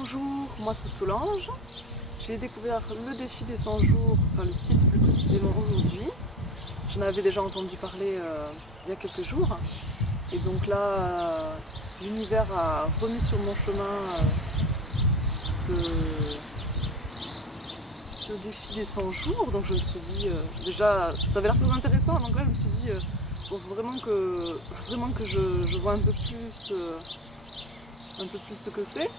Bonjour, moi c'est Solange. J'ai découvert le défi des 100 jours, enfin le site plus précisément aujourd'hui. J'en avais déjà entendu parler il y a quelques jours. Et donc là, l'univers a remis sur mon chemin ce défi des 100 jours. Donc je me suis dit, déjà ça avait l'air très intéressant, donc là je me suis dit, bon, faut vraiment que je vois un peu plus ce que c'est,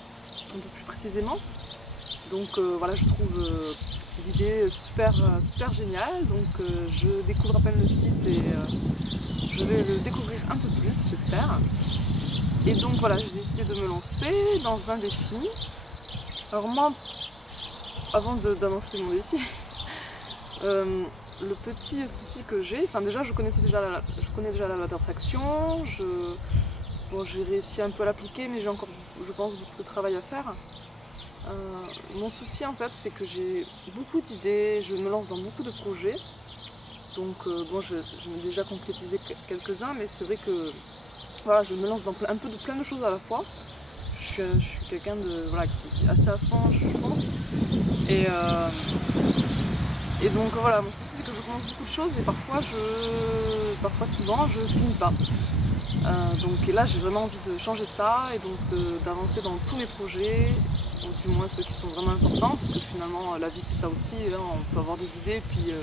un peu plus précisément. Donc voilà, je trouve l'idée super géniale. Donc je découvre à peine le site et je vais le découvrir un peu plus, j'espère. Et donc voilà, j'ai décidé de me lancer dans un défi. Alors moi, avant d'annoncer mon défi, le petit souci que j'ai, enfin déjà je connais déjà la loi d'attraction, j'ai réussi un peu à l'appliquer, mais j'ai encore, je pense, beaucoup de travail à faire. Mon souci en fait, c'est que j'ai beaucoup d'idées, je me lance dans beaucoup de projets. Donc bon, j'en ai déjà concrétisé quelques-uns, mais c'est vrai que voilà, je me lance dans plein de choses à la fois. Je suis quelqu'un de voilà, qui est assez à fond, je pense. Et donc voilà, mon souci c'est que je commence beaucoup de choses et souvent je finis pas. Et là j'ai vraiment envie de changer ça et donc d'avancer dans tous mes projets, ou du moins ceux qui sont vraiment importants, parce que finalement la vie c'est ça aussi, hein, on peut avoir des idées et puis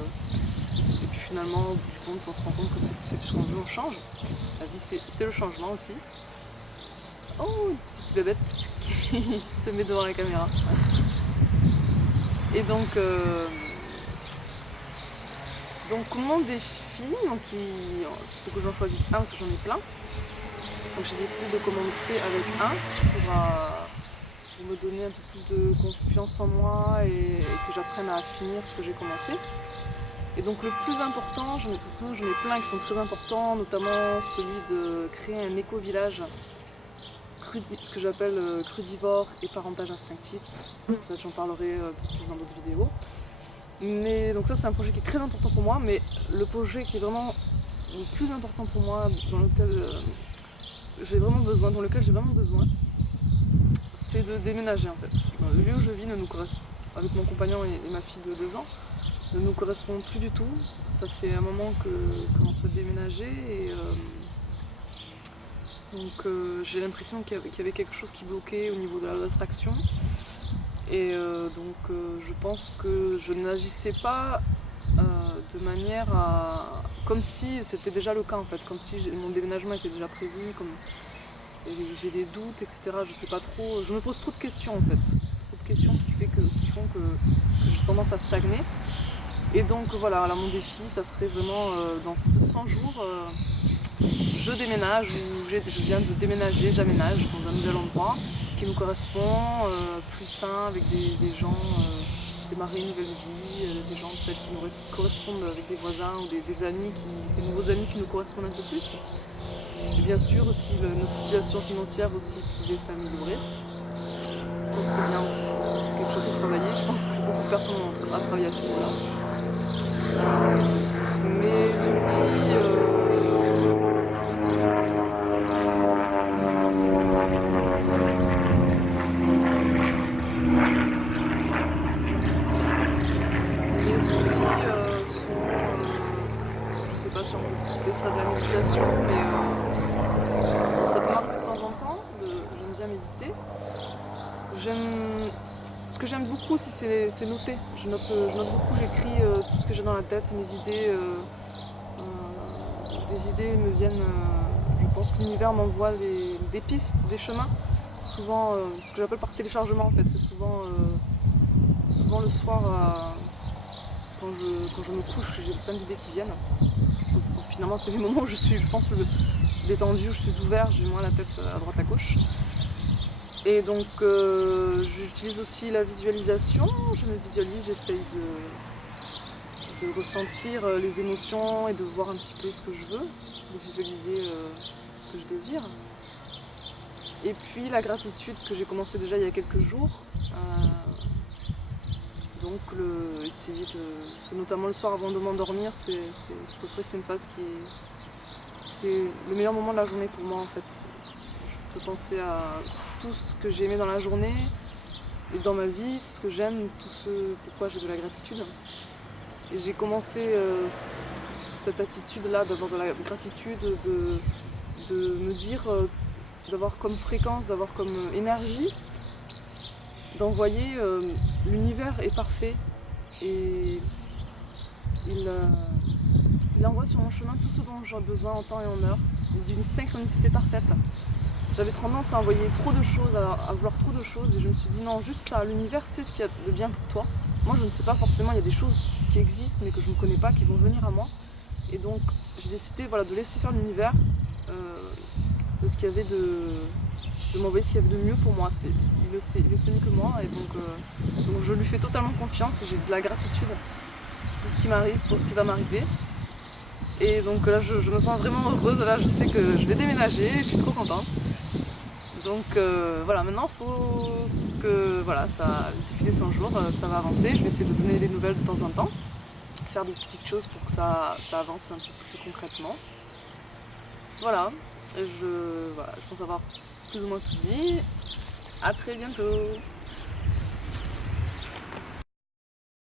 finalement au bout du compte on se rend compte que c'est plus ce qu'on veut, on change. La vie c'est le changement aussi. Oh, une petite bébête qui se met devant la caméra. Et donc mon défi, il faut que j'en choisisse un parce que j'en ai plein. Donc j'ai décidé de commencer avec un pour me donner un peu plus de confiance en moi et que j'apprenne à finir ce que j'ai commencé. Et donc le plus important, j'en ai plein qui sont très importants, notamment celui de créer un éco-village, ce que j'appelle crudivore et parentage instinctif. Peut-être j'en parlerai plus dans d'autres vidéos. Mais donc ça c'est un projet qui est très important pour moi, mais le projet qui est vraiment le plus important pour moi, dans lequel j'ai vraiment besoin, c'est de déménager en fait. Le lieu où je vis ne nous correspond, avec mon compagnon et ma fille de 2 ans, ne nous correspond plus du tout. Ça fait un moment qu'on souhaite déménager et j'ai l'impression qu'il y avait quelque chose qui bloquait au niveau de l'attraction. Et je pense que je n'agissais pas de manière à... comme si c'était déjà le cas en fait, comme si mon déménagement était déjà prévu, comme j'ai des doutes, etc. Je sais pas trop, je me pose trop de questions en fait, trop de questions qui font que j'ai tendance à stagner. Et donc voilà, là, mon défi, ça serait vraiment dans 100 jours, je déménage, ou je viens de déménager, j'aménage dans un nouvel endroit qui nous correspond, plus sain, avec des gens, démarrer une nouvelle vie, des gens peut-être qui nous correspondent avec des voisins ou des amis, des nouveaux amis qui nous correspondent un peu plus. Et bien sûr aussi notre situation financière aussi pouvait s'améliorer. Ça serait bien aussi, c'est quelque chose à travailler. Je pense que beaucoup de personnes ont à travailler à ce niveau-là. Mes outils, sont, je sais pas si on peut appeler ça de la méditation, mais ça peut m'arriver de temps en temps, j'aime bien méditer. Ce que j'aime beaucoup aussi c'est noter. Je note beaucoup, j'écris tout ce que j'ai dans la tête, mes idées. Des idées me viennent, je pense que l'univers m'envoie des pistes, des chemins. Souvent, ce que j'appelle par téléchargement en fait, c'est souvent le soir quand je me couche, j'ai plein d'idées qui viennent. Donc, finalement c'est les moments où je suis, je pense, détendue, où je suis ouverte, j'ai moins la tête à droite à gauche. Et donc j'utilise aussi la visualisation, je me visualise, j'essaye de ressentir les émotions et de voir un petit peu ce que je veux, de visualiser ce que je désire. Et puis la gratitude que j'ai commencé déjà il y a quelques jours. Donc essayer notamment le soir avant de m'endormir, je trouve que c'est une phase qui est le meilleur moment de la journée pour moi en fait. Je peux penser à tout ce que j'ai aimé dans la journée, dans ma vie, tout ce que j'aime, tout ce pourquoi j'ai de la gratitude. Et j'ai commencé cette attitude-là, d'avoir de la gratitude, de me dire, d'avoir comme fréquence, d'avoir comme énergie, d'envoyer l'univers est parfait et il envoie sur mon chemin tout ce dont j'ai besoin en temps et en heure, d'une synchronicité parfaite. J'avais tendance à envoyer trop de choses, à vouloir trop de choses et je me suis dit non, juste ça, l'univers sait ce qu'il y a de bien pour toi. Moi je ne sais pas forcément, il y a des choses qui existent mais que je ne connais pas, qui vont venir à moi. Et donc j'ai décidé de laisser faire l'univers, de ce qu'il y avait de m'envoyer ce qu'il y avait de mieux pour moi. Il le sait mieux que moi et donc je lui fais totalement confiance et j'ai de la gratitude pour ce qui m'arrive, pour ce qui va m'arriver. Et donc là je me sens vraiment heureuse, là je sais que je vais déménager, je suis trop contente. Donc voilà, maintenant il faut que ça défiler son jour, ça va avancer, je vais essayer de donner des nouvelles de temps en temps, faire des petites choses pour que ça avance un peu plus concrètement. Voilà, je pense avoir plus ou moins tout dit. À très bientôt.